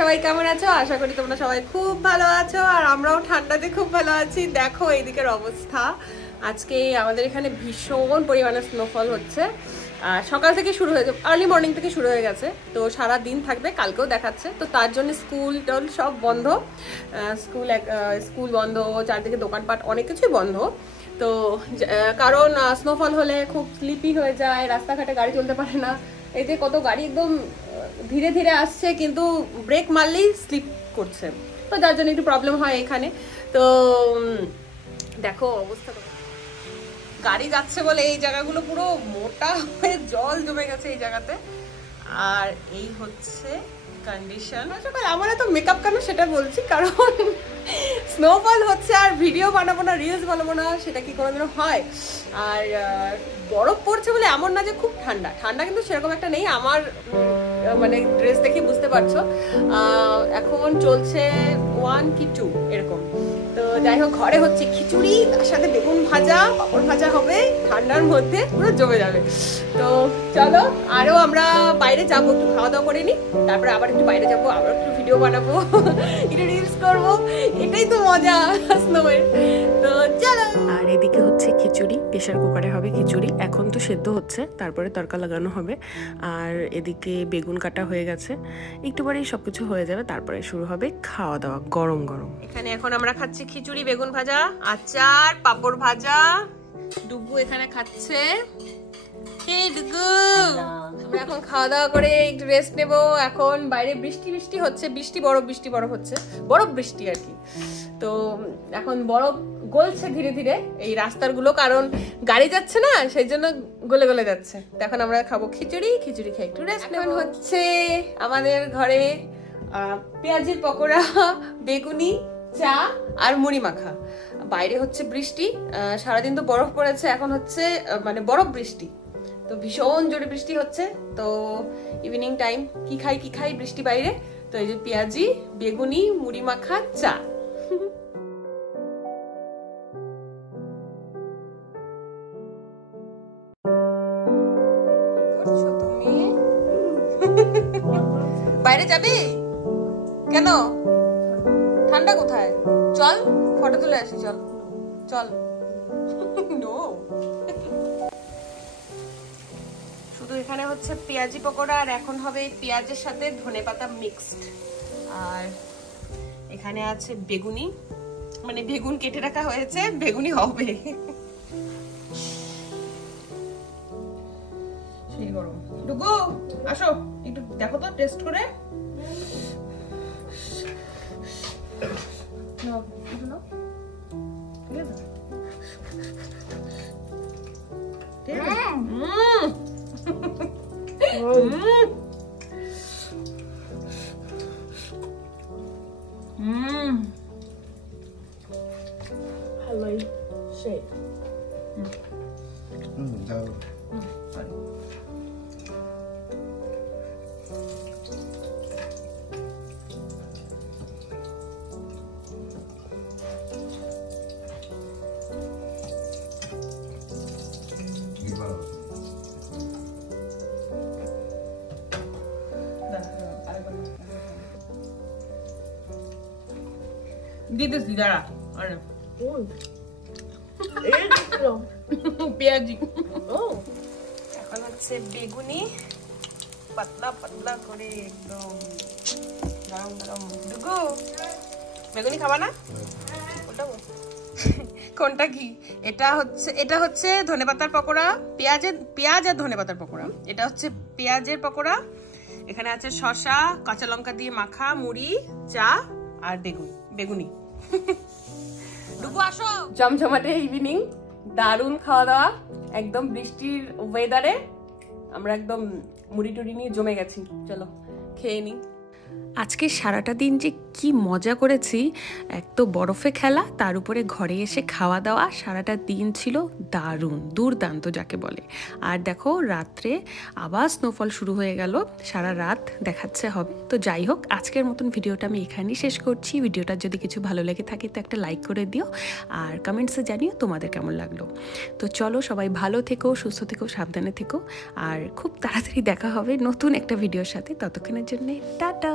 সবাই কেমন আছো? আশা করি তোমরা সবাই খুব ভালো আছো, আর আমরাও ঠান্ডাতে খুব ভালো আছি। দেখো এইদিকের অবস্থা, আজকে আমাদের এখানে ভীষণ পরিমাণে স্নোফল হচ্ছে। সকাল থেকে শুরু হয়েছে, আর্লি মর্নিং থেকে শুরু হয়ে গেছে, তো সারা দিন থাকবে, কালকেও দেখাচ্ছে। তো তার জন্য স্কুল টোল সব বন্ধ, স্কুল বন্ধ, চারদিকে দোকানপাট অনেক কিছুই বন্ধ। তো কারণ স্নোফল হলে খুব স্লিপি হয়ে যায়, রাস্তাঘাটে গাড়ি চলতে পারে না। এই যে কত গাড়ি একদম ধীরে ধীরে আসছে, কিন্তু ব্রেক মারলেই স্লিপ করছে, তো যার জন্য একটু প্রবলেম হয় এখানে। তো দেখো অবস্থা, গাড়ি যাচ্ছে বলে এই জায়গাগুলো পুরো মোটা হয়ে জল জমে গেছে এই জায়গাতে। আর এই হচ্ছে কন্ডিশন। সকাল আমার এত মেকআপ কেন সেটা বলছি, কারণ স্নোফল হচ্ছে আর ভিডিও বানাবো না, রিলস বানাবো না, সেটা কি কোনোদিনও হয়? আর বরফ পড়ছে বলে এমন না যে খুব ঠান্ডা, ঠান্ডা কিন্তু সেরকম একটা নেই। আমার মানে ড্রেস দেখে বুঝতে পারছো এখন চলছে 1 কি 2 এরকম। তো যাই হোক, ঘরে হচ্ছে খিচুড়ি, তার সাথে বেগুন ভাজা, পাপড় ভাজা হবে, ঠান্ডার মধ্যে পুরো জমে যাবে। তো চলো, আরও আমরা বাইরে যাবো, একটু খাওয়া দাওয়া করে নিই, তারপরে আবার একটু বাইরে যাবো, আবার একটু ভিডিও বানাবো, একটু রিলস করবো, এটাই তো মজা স্নোয়ের। তো চলো। আর এদিকে হচ্ছে খিচুড়ি, প্রেশার কুকারে হবে খিচুড়ি, এখন তো সেদ্ধ হচ্ছে, তারপরে তড়কা লাগানো হবে। আর এদিকে বেগুন কাটা হয়ে গেছে, একটু পরেই সবকিছু হয়ে যাবে, তারপরে শুরু হবে খাওয়া দাওয়া গরম গরম। এখানে এখন আমরা খাচ্ছি খিচুড়ি, বেগুন ভাজা, আচার, পাপড় ভাজা। ডুগু এখানে খাচ্ছে। আমরা এখন খাওয়া দাওয়া করে একটু রেস্ট নেবো। এখন বাইরে বৃষ্টি বৃষ্টি হচ্ছে, বৃষ্টি বরফ হচ্ছে, বরফ বৃষ্টি আর কি। তো এখন বরফ গলছে ধীরে ধীরে এই রাস্তাগুলো, কারণ গাড়ি যাচ্ছে না, সেই জন্য গলে গলে যাচ্ছে। তো এখন আমরা খাবো খিচুড়ি, খিচুড়ি খেয়ে একটু রেস্ট নেব। হচ্ছে আমাদের ঘরে পেঁয়াজের পকোড়া, বেগুনি, চা আর মুড়ি মাখা। বাইরে হচ্ছে বৃষ্টি, সারাদিন তো বরফ পড়েছে, এখন হচ্ছে মানে বরফ বৃষ্টি, তো ভীষণ জোরে বৃষ্টি হচ্ছে। তো ইভিনিং টাইম কি খাই বৃষ্টি বাইরে, তো এই যে পেঁয়াজি, বেগুনি, মুড়ি মাখা, চা। তুমি বাইরে যাবি কেন? ঠান্ডা কোথায়? চল ফটো তুলে আসি, চল চল। নো, শুধু এখানে হচ্ছে পেঁয়াজি পকোড়া, আর এখন হবে পেঁয়াজের সাথে ধনেপাতা মিক্সড। আর এখানে আছে বেগুনি, মানে বেগুন কেটে রাখা হয়েছে, বেগুনি হবে। সেই গরম। ডুগু আসো, একটু দেখো তো টেস্ট করে। Hello shape. Sorry. দিতেছি দাঁড়া, আরে পেঁয়াজি। এখন হচ্ছে বেগুনি, পাতলা পাতলা করে একদম গরম গরম। ডুগু বেগুনি খাবা না? কোনটা কি? এটা হচ্ছে ধনেপাতার পকোড়া, পেঁয়াজ আর ধনেপাতার পকোড়া। এটা হচ্ছে পেঁয়াজের পকোড়া, এখানে আছে শসা, কাঁচা লঙ্কা দিয়ে মাখা, মুড়ি, চা আর বেগুনি। ডুগু আসো। জমজমাটে ইভিনিং, দারুণ খাওয়া দাওয়া, একদম বৃষ্টির ওয়েদারে আমরা একদম মুড়ি টুড়ি নিয়ে জমে গেছি। চলো খেয়ে নি। আজকে সারাটা দিন যে কি মজা করেছি, এক তো বরফে খেলা, তার উপরে ঘরে এসে খাওয়া দাওয়া, সারাটা দিন ছিল দারুণ, দুর্দান্ত যাকে বলে। আর দেখো রাত্রে আবার স্নোফল শুরু হয়ে গেল, সারা রাত দেখাচ্ছে হবে। তো যাই হোক, আজকের মতন ভিডিওটা আমি এখানেই শেষ করছি। ভিডিওটা যদি কিছু ভালো লেগে থাকে তো একটা লাইক করে দিও, আর কমেন্টসে জানিও তোমাদের কেমন লাগলো। তো চলো, সবাই ভালো থেকো, সুস্থ থেকো, সাবধানে থেকো, আর খুব তাড়াতাড়ি দেখা হবে নতুন একটা ভিডিওর সাথে। ততক্ষণের জন্য টাটা।